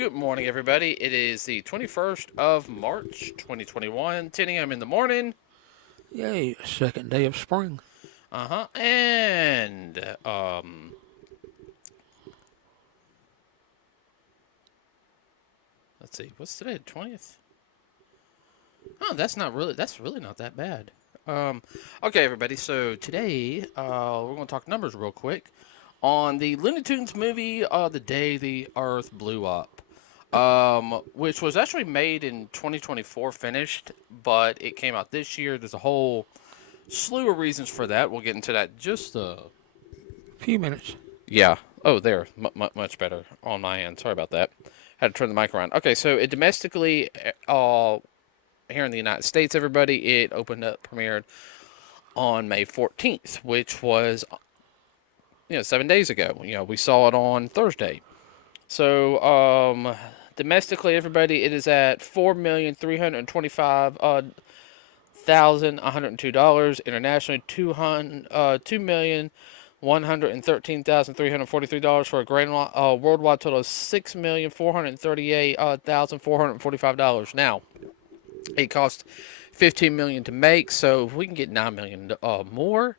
Good morning, everybody. It is the 21st of March, 2021, 10 a.m. in the morning. Yay, second day of spring. And let's see, what's today? The 20th? Oh, that's really not that bad. Um, okay, everybody. So today, we're going to talk numbers real quick on the Looney Tunes movie, The Day the Earth Blew Up. Which was actually made in 2024, finished, but it came out this year. There's a whole slew of reasons for that. We'll get into that just Few minutes. yeah. Oh, there, much better on my end. Sorry about that. Had to turn the mic around. Okay, so it domestically, here in the United States, everybody, it opened up, premiered on May 14th, which was 7 days ago. We saw it on Thursday. So domestically, everybody, it is at $4,325,102. Internationally, 2,113,343 for a grand worldwide total of $6,438,445. Now, it cost $15 million to make, so if we can get $9 million more,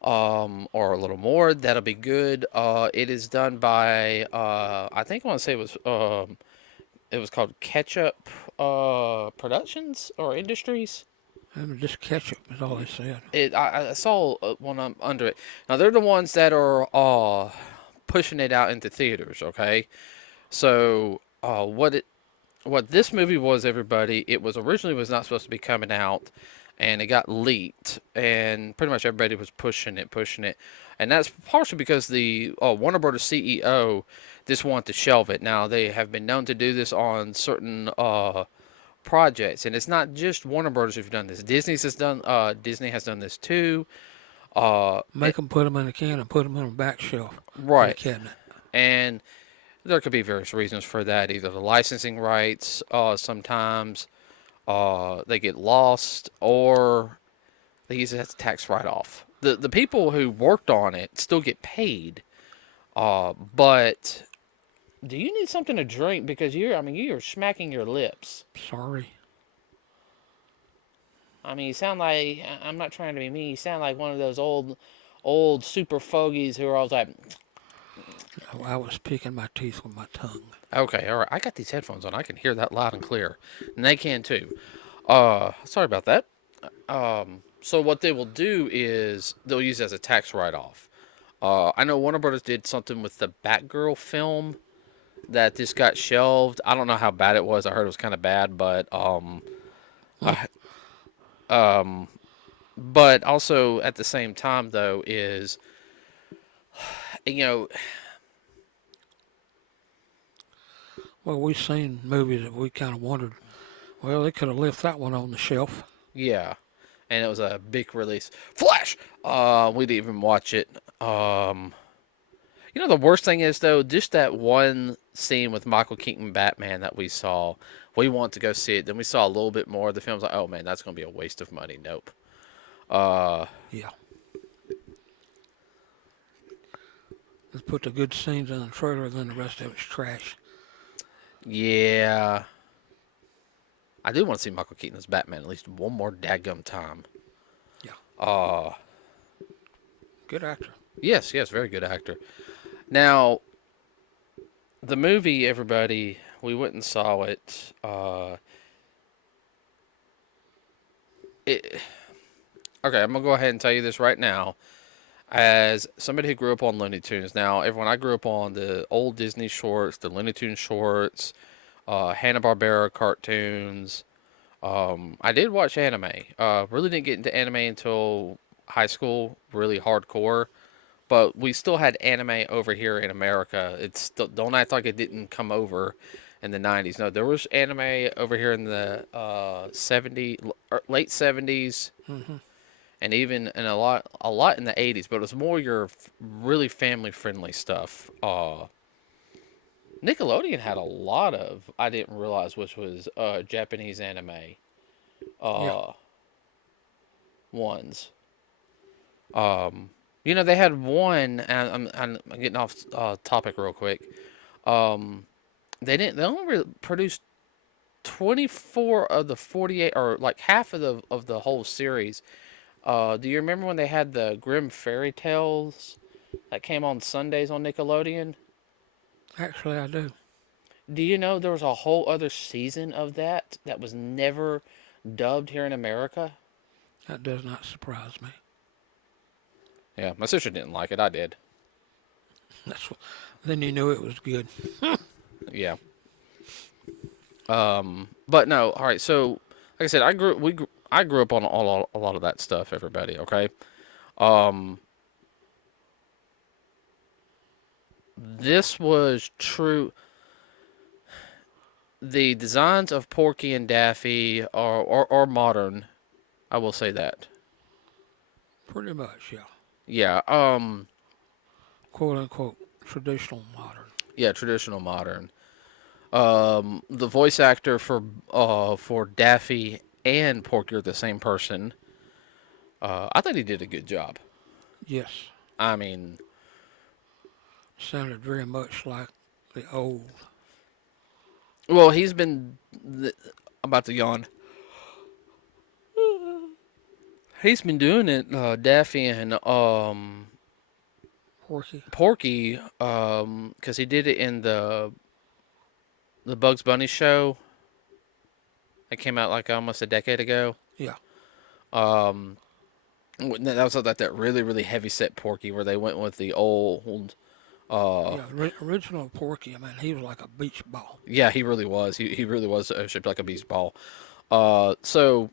or a little more, that'll be good. It is done by I think I want to say it was called Ketchup Productions or Industries. Just ketchup is all they said. I saw one under it. Now they're the ones that are pushing it out into theaters. Okay, so what this movie was, everybody, it was originally was not supposed to be coming out, and it got leaked, and pretty much everybody was pushing it, and that's partially because the Warner Brothers CEO just wanted to shelve it. Now they have been known to do this on certain projects, and it's not just Warner Brothers who've done this. Disney has done this too. Make them put them in a can and put them on a back shelf in a Right, cabinet. and there could be various reasons for that. Either the licensing rights, sometimes they get lost, or they use it as a tax write-off. The people who worked on it still get paid, but do you need something to drink? Because you're smacking your lips. Sorry. I mean, you sound like, I'm not trying to be mean. You sound like one of those old super fogies who are always like, I was picking my teeth with my tongue. okay, all right, I got these headphones on. I can hear that loud and clear, and they can too. Sorry about that. So what they will do is they'll use it as a tax write-off. I know Warner Brothers did something with the Batgirl film that just got shelved. I don't know how bad it was. I heard it was kind of bad, I, um, but also at the same time though is you know Well, we've seen movies that we kind of wondered, well, they could have left that one on the shelf. yeah, and it was a big release. Flash. We didn't even watch it. The worst thing is though, just that one scene with Michael Keaton Batman that we saw. We want to go see it. Then we saw a little bit more of the film's like, oh man, that's gonna be a waste of money. Nope. Uh, Yeah. Let's put the good scenes in the trailer, then the rest of it's trash. yeah. I do want to see Michael Keaton as Batman at least one more daggum time. Yeah. Uh, Good actor. yes, very good actor. Now, the movie, everybody, we went and saw it. It okay, I'm gonna go ahead and tell you this right now. As somebody who grew up on Looney Tunes, now everyone I grew up on the old Disney shorts, the Looney Tunes shorts, Hanna Barbera cartoons. I did watch anime. Really didn't get into anime until high school, really hardcore. But we still had anime over here in America. It's still, don't act like it didn't come over in the 90s. No, there was anime over here in the 70 late 70s, Mm-hmm. and even in a lot in the 80s, but it was more your really family friendly stuff. Nickelodeon had a lot of, I didn't realize, which was Japanese anime Yeah. uh ones. They had one, and I'm getting off topic real quick. Um, they didn't. They only produced 24 of the 48, or like half of the whole series. Do you remember when they had the Grimm fairy tales that came on Sundays on Nickelodeon? Actually, I do. Do you know there was a whole other season of that was never dubbed here in America? That does not surprise me. Yeah, my sister didn't like it. I did. That's then you knew it was good. Yeah. But no. All right. So, like I said, I grew up on a lot of that stuff. Everybody. Okay. Um, this was true. The designs of Porky and Daffy are modern. I will say that. Pretty much, yeah. Yeah. Quote unquote traditional modern. Yeah. Traditional modern. The voice actor for Daffy and Porky are the same person. I thought he did a good job. Yes, I mean, sounded very much like the old. well, he's been about to yawn. He's been doing it, Daffy and Porky. Porky, because he did it in the Bugs Bunny show that came out like almost a decade ago. Yeah, Um, that was like that really heavy set Porky where they went with the old. yeah. Original Porky. I mean, he was like a beach ball. Yeah, he really was. He really was shaped like a beach ball. So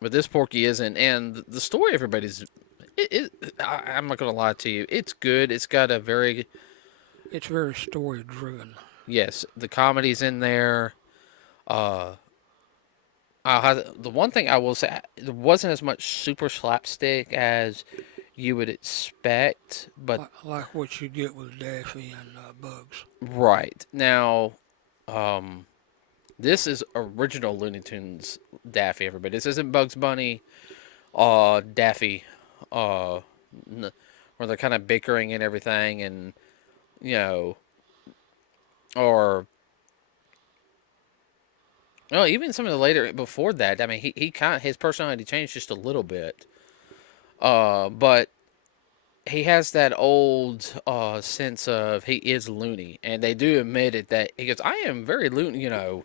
but this Porky isn't, and the story everybody's. I'm not gonna lie to you. It's good. It's got a very It's very story driven. yes. The comedy's in there. Uh, the one thing I will say, there wasn't as much super slapstick as you would expect, but Like what you get with Daffy and Bugs. right now, um, this is original Looney Tunes Daffy. Everybody, this isn't Bugs Bunny. Daffy. Uh, where they're kind of bickering and everything, and you know, or well, even some of the later before that. I mean, he kind of his personality changed just a little bit. But he has that old sense of he is loony, and they do admit it that he goes, "I am very loony," you know.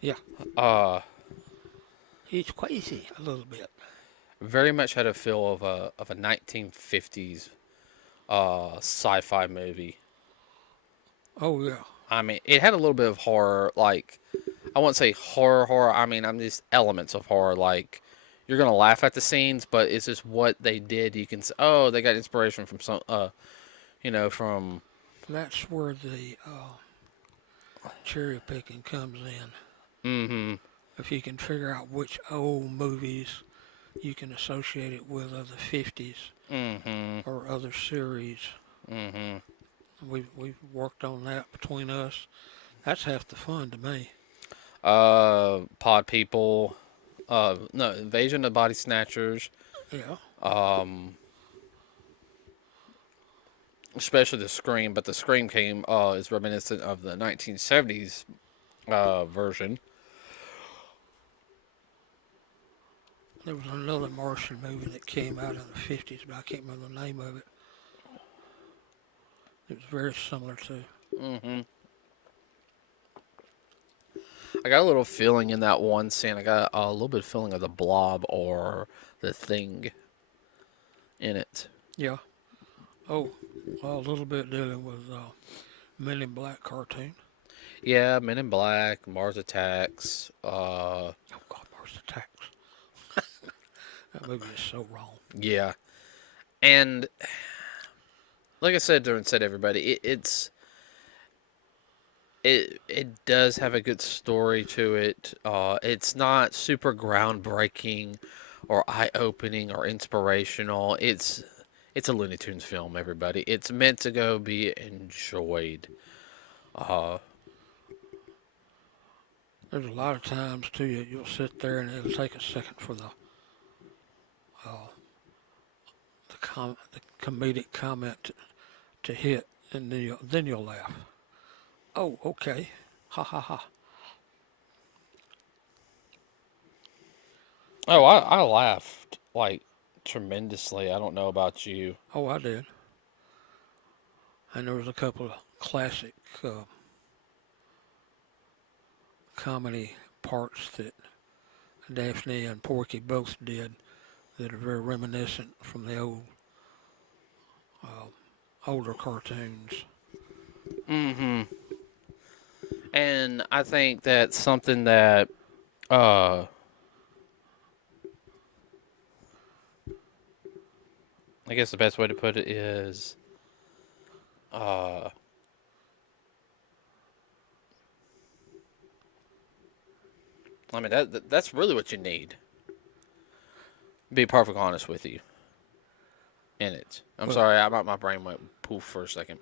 Yeah, Uh, he's crazy a little bit. very much had a feel of a 1950s sci-fi movie. Oh yeah, I mean, it had a little bit of horror, like I won't say horror. I mean, I'm just elements of horror. Like you're gonna laugh at the scenes, but it's just what they did. You can say, oh, they got inspiration from some, from. that's where the cherry picking comes in. Mm-hmm. If you can figure out which old movies you can associate it with other 50s Mm-hmm. or other series. Mm-hmm. We've worked on that between us. That's half the fun to me. Pod People. No, Invasion of Body Snatchers. Yeah. Um, especially the Scream, but the Scream came is reminiscent of the 1970s version. There was another Martian movie that came out in the 50s, but I can't remember the name of it. It was very similar to. Mm-hmm. I got a little feeling in that one scene. I got a little bit of feeling of the Blob or the Thing in it. Yeah. Oh, well, a little bit dealing with Men in Black cartoon. Yeah, Men in Black, Mars Attacks. Oh, God, Mars Attacks. That movie is so wrong. Yeah, and like I said everybody, it does have a good story to it. It's not super groundbreaking or eye opening or inspirational. It's a Looney Tunes film, everybody. It's meant to go be enjoyed. Uh, There's a lot of times, too, you'll sit there and it'll take a second for uh, the comedic comment to hit, and then you'll laugh. Oh, okay. Ha ha ha. Oh, I laughed like tremendously. I don't know about you. Oh, I did. And there was a couple of classic comedy parts that Daphne and Porky both did that are very reminiscent from the uh, older cartoons. Mm-hmm. And I think that's something that uh I guess the best way to put it is uh I mean that's really what you need. Be perfectly honest with you in it. I'm Well, sorry, my brain went poof for a second.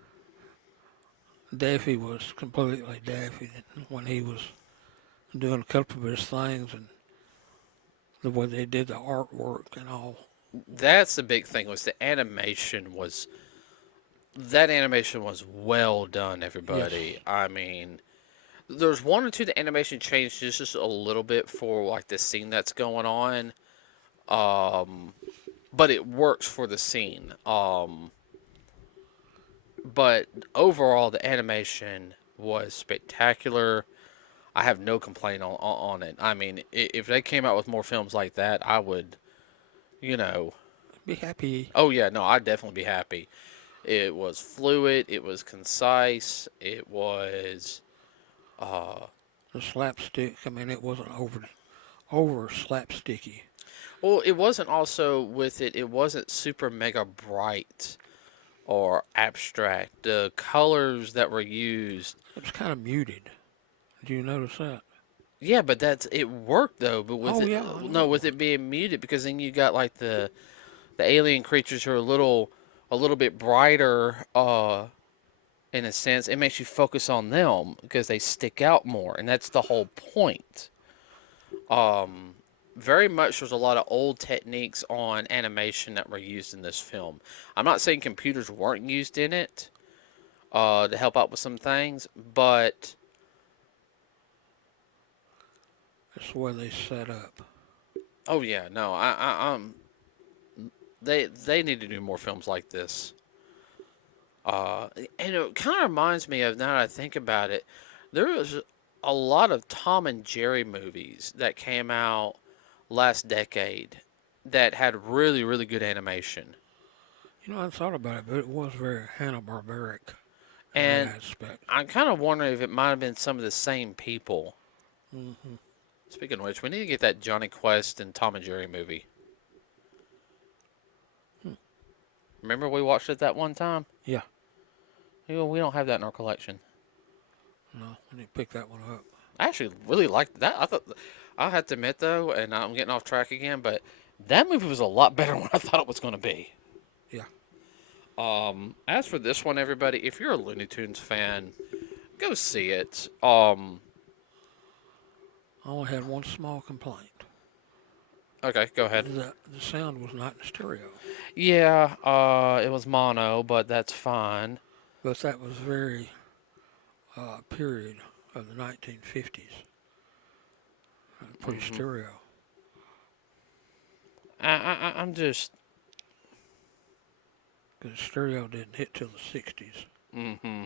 Daffy was completely Daffy when he was doing a couple of his things and the way they did the artwork and all. That's the big thing was that animation was well done, Yes, everybody. I mean, there's one or two the animation changed just a little bit for like the scene that's going on. Um, but it works for the scene. But overall, the animation was spectacular. I have no complaint on it. I mean, if they came out with more films like that, I would, you know, be happy. oh yeah, no, I'd definitely be happy. It was fluid. It was concise. It was, uh, The slapstick. I mean, it wasn't over slapsticky. well, it wasn't also with it. It wasn't super mega bright or abstract. The colors that were used, It was kind of muted. Did you notice that? yeah, but that's it worked though. But with Oh it, yeah, I no, know. with it being muted, because then you got like the alien creatures who are a little bit brighter. In a sense, it makes you focus on them because they stick out more, and that's the whole point. Um, Very much there's a lot of old techniques on animation that were used in this film. I'm not saying computers weren't used in it to help out with some things, but That's the way they set up. oh yeah, no, they need to do more films like this. And it kind of reminds me of, now that I think about it, there was a lot of Tom and Jerry movies that came out last decade that had really, really good animation. You know, I thought about it, but it was very Hanna-Barbaric in that And aspect. I'm kind of wondering if it might have been some of the same people. Hmm. Speaking of which, we need to get that Johnny Quest and Tom and Jerry movie. Hmm. Remember we watched it that one time? Yeah, We don't have that in our collection. no, I need to pick that one up. I actually really liked that. I have to admit though, and I'm getting off track again, but that movie was a lot better than what I thought it was going to be. Yeah, As for this one, everybody, if you're a Looney Tunes fan, go see it. I only had one small complaint. Okay, go ahead. The sound was not in stereo, Yeah, it was mono, but that's fine. but that was very period of the 1950s. Pretty Hmm. stereo. I'm just. Because stereo didn't hit till the 60s. Hmm.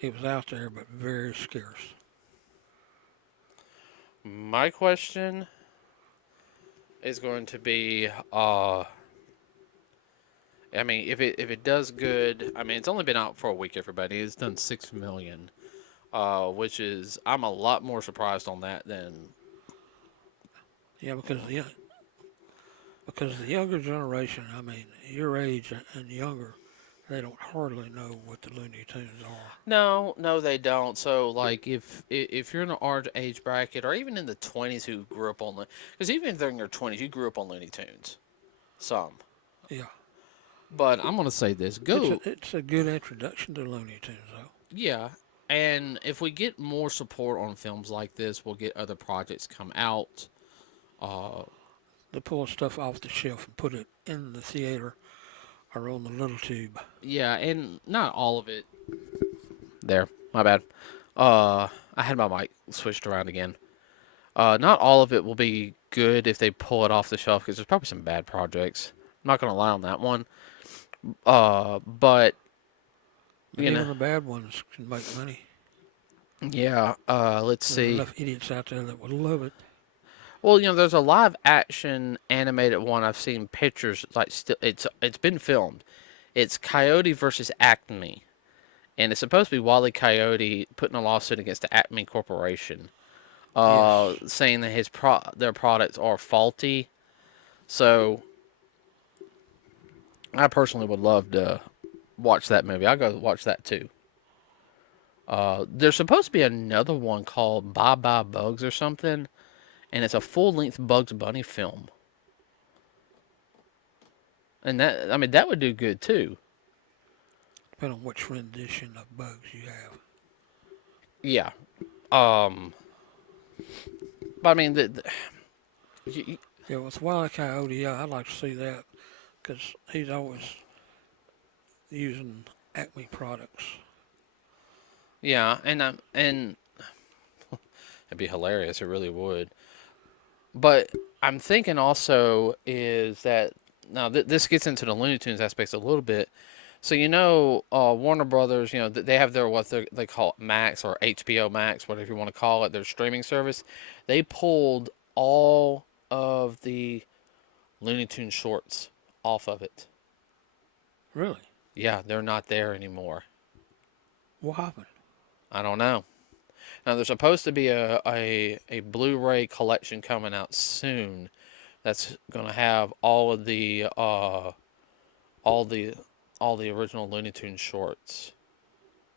It was out there, but very scarce. My question is going to be, I mean, if it does good, I mean, it's only been out for a week, everybody. It's done 6 million, which is I'm a lot more surprised on that than. Yeah, because the younger generation, I mean, your age and younger, they don't hardly know what the Looney Tunes are. No, no, they don't. So, like, if you're in our age bracket, or even in the 20s who grew up on, because even if they're in your 20s, you grew up on Looney Tunes, some. Yeah, But I'm gonna say this: go, it's a good introduction to Looney Tunes, though. yeah. And if we get more support on films like this, we'll get other projects come out. Uh, They pull stuff off the shelf and put it in the theater or on the little tube. yeah, and not all of it. There, my bad. I had my mic switched around again. Not all of it will be good if they pull it off the shelf because there's probably some bad projects. I'm not gonna lie on that one. But But you know, even the bad ones can make money. yeah. Let's There's see. enough idiots out there that would love it. Well, there's a live action animated one I've seen pictures like still. It's been filmed. It's Coyote versus Acme, and it's supposed to be Wile E. Coyote putting a lawsuit against the Acme Corporation, Yes. saying that their products are faulty. So I personally would love to watch that movie. I'll go watch that too. There's supposed to be another one called Bye Bye Bugs or something, and it's a full length Bugs Bunny film. And that would do good too. Depending on which rendition of bugs you have. Yeah. Um. But I mean, Yeah, with Wile E. Coyote, yeah, I'd like to see that because he's always using Acme products. yeah, and it'd be hilarious. It really would. But I'm thinking also is that now this gets into the Looney Tunes aspects a little bit. So Warner Brothers, they have their what they call it Max or HBO Max, whatever you want to call it, their streaming service. They pulled all of the Looney Tunes shorts off of it. Really? Yeah, they're not there anymore. What happened? I don't know. Now there's supposed to be a Blu-ray collection coming out soon that's gonna have all the all the original Looney Tunes shorts.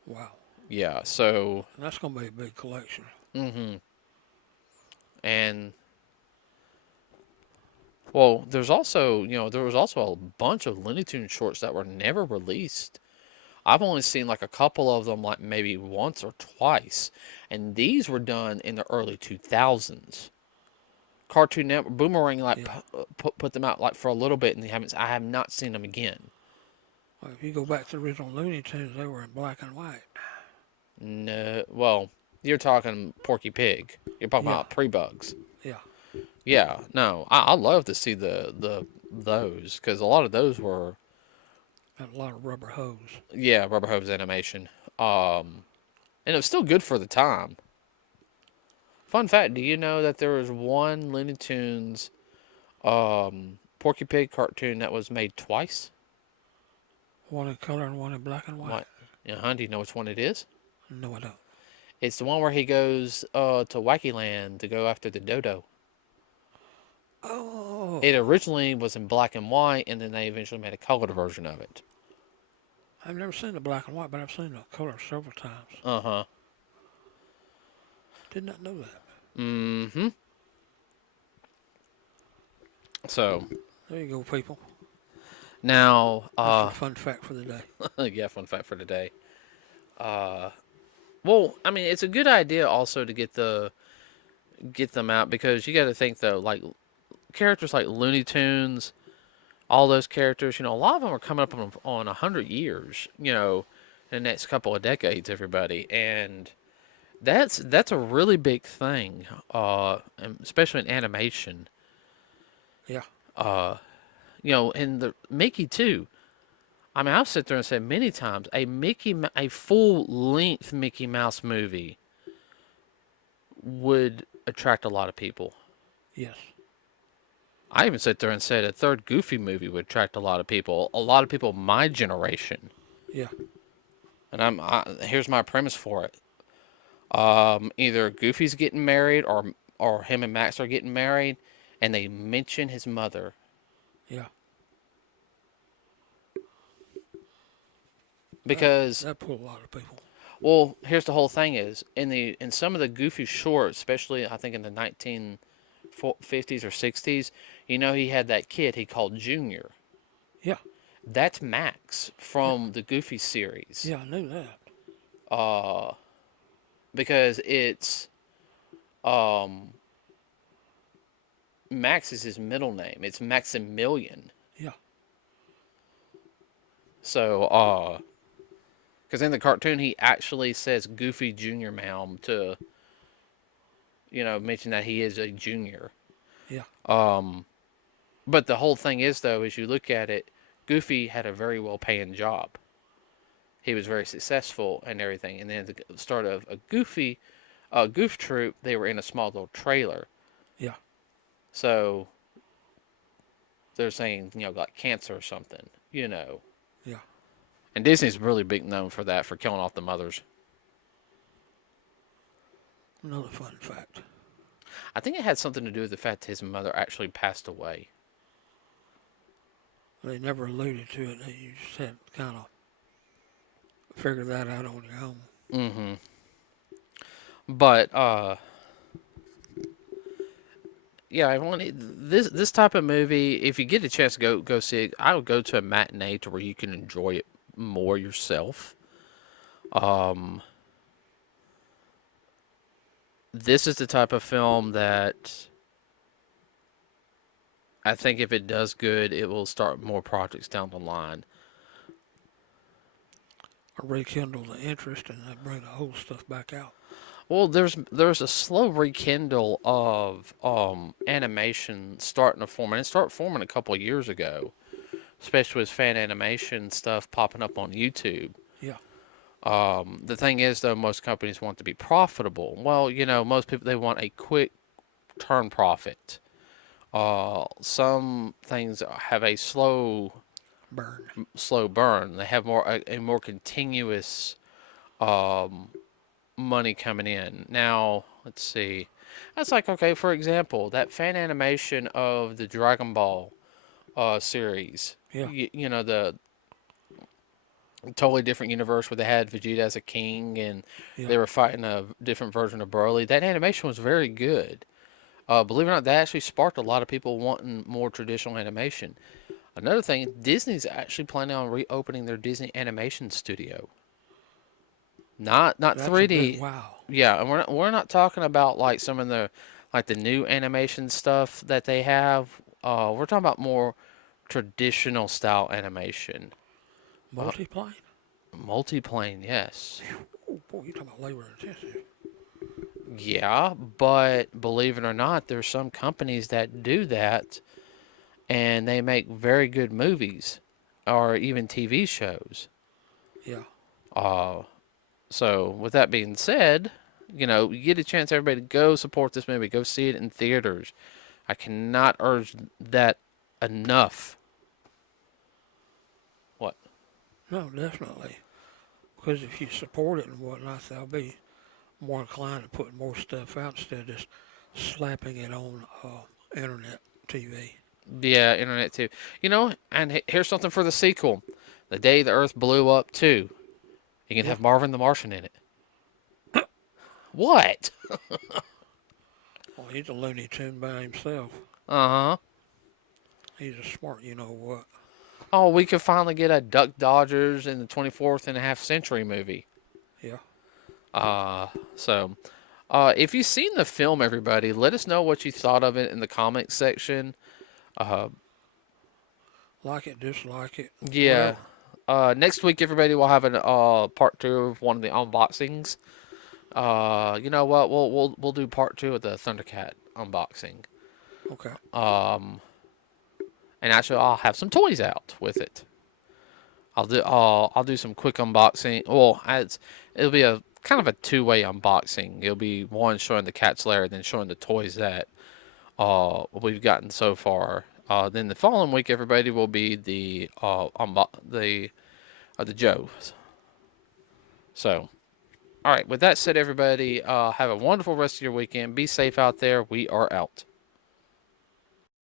Wow. Yeah, so And that's going to be a big collection. mm-hmm. And well, there was also a bunch of Looney Tunes shorts that were never released. I've only seen like a couple of them, like maybe once or twice, and these were done in the early 2000s. Cartoon Network, Boomerang, like Yeah. put them out like for a little bit, and I have not seen them again. Well, if you go back to the original Looney Tunes, they were in black and white. No, well, you're talking Porky Pig. You're talking Yeah. about pre-bugs. Yeah. Yeah, no, I love to see the those because a lot of those were And a lot of rubber hose. yeah rubber hose animation. And it was still good for the time. Fun fact: do you know that there was one Looney Tunes Porky Pig cartoon that was made twice? One in color and one in black and white. What? Do you know which one it is? No, I don't. It's the one where he goes to Wacky Land to go after the dodo. Oh, It originally was in black and white, and then they eventually made a colored version of it. I've never seen the black and white, but I've seen the color several times. Uh huh. Did not know that. Mm hmm. So There you go, people. now, That's your fun fact for the day. yeah, fun fact for today. Uh, well, I mean, it's a good idea also to get them out because you got to think though, like characters like Looney Tunes, all those characters, a lot of them are coming up on 100 years, in the next couple of decades, everybody, and that's a really big thing, and especially in animation. Yeah. Uh, and the Mickey too. I mean, I've sit there and said many times a full length Mickey Mouse movie would attract a lot of people. Yes. I even sit there and said a third Goofy movie would attract a lot of people my generation. Yeah. And here's my premise for it. Either Goofy's getting married or him and Max are getting married, and they mention his mother. Yeah. Because That pulled a lot of people. well, here's the whole thing is in some of the Goofy shorts, especially I think in the 1950s or 60s, he had that kid he called Junior. Yeah. That's Max Yeah. from the Goofy series. Yeah, I knew that. Uh, because it's um Max is his middle name. It's Maximilian. Yeah. So Because in the cartoon, he actually says Goofy Junior Ma'am to, mention that he is a junior. Yeah. Um, but the whole thing is, though, as you look at it, Goofy had a very well paying job. He was very successful and everything. And then at the start of a Goof Troop, they were in a small little trailer. Yeah. So they're saying, got cancer or something. Yeah. And Disney's really big known for that, for killing off the mothers. Another fun fact. I think it had something to do with the fact that his mother actually passed away. They never alluded to it. You just had to kind of figure that out on your own. Mm-hmm. But yeah, I want this type of movie. If you get a chance to go see it, I would go to a matinee to where you can enjoy it more yourself. Um, this is the type of film that I think if it does good, it will start more projects down the line. Or rekindle the interest and then bring the old stuff back out. Well, there's a slow rekindle of animation starting to form, and it started forming a couple of years ago, especially with fan animation stuff popping up on YouTube. Yeah. The thing is, though, most companies want to be profitable. Well, most people they want a quick turn profit. Some things have a Burn. slow burn. They have a more continuous um, money coming in. Now, let's see. That's like, okay, for example, that fan animation of the Dragon Ball series. Yeah. The totally different universe where they had Vegeta as a king and Yeah. they were fighting a different version of Broly. That animation was very good. Believe it or not, that actually sparked a lot of people wanting more traditional animation. Another thing, Disney's actually planning on reopening their Disney animation studio. Not That's a big 3D. wow. Yeah, and we're not talking about like some of the like the new animation stuff that they have. We're talking about more traditional style animation. Uh, Multiplane? Multiplane, yes. Oh, boy, you're talking about labor intensive. Yeah, but believe it or not, there's some companies that do that and they make very good movies or even TV shows. Yeah. Uh, so with that being said, you get a chance, everybody, to go support this movie, go see it in theaters. I cannot urge that enough. What? No, definitely. Because if you support it and whatnot, they'll be more inclined to put more stuff out instead of just slapping it on internet TV. Yeah, internet too. And here's something for the sequel: The Day the Earth Blew Up 2. You can Yeah. have Marvin the Martian in it. What? Well, he's a Looney Tune by himself. Uh huh. He's a smart, you know what. Oh, we could finally get a Duck Dodgers in the 24th and a half century movie. Yeah. So, if you've seen the film, everybody, let us know what you thought of it in the comments section. Uh, Like it, dislike it, yeah. whatever. Next week, everybody, will have an part two of one of the unboxings. You know what? We'll do part two of the Thundercat unboxing. Okay. And actually, I'll have some toys out with it. I'll do some quick unboxing. Well, it'll be a kind of a two-way unboxing. It'll be one showing the cat's lair, then showing the toys that we've gotten so far. Then the following week, everybody, will be the Joes. So, all right. With that said, everybody, have a wonderful rest of your weekend. Be safe out there. We are out.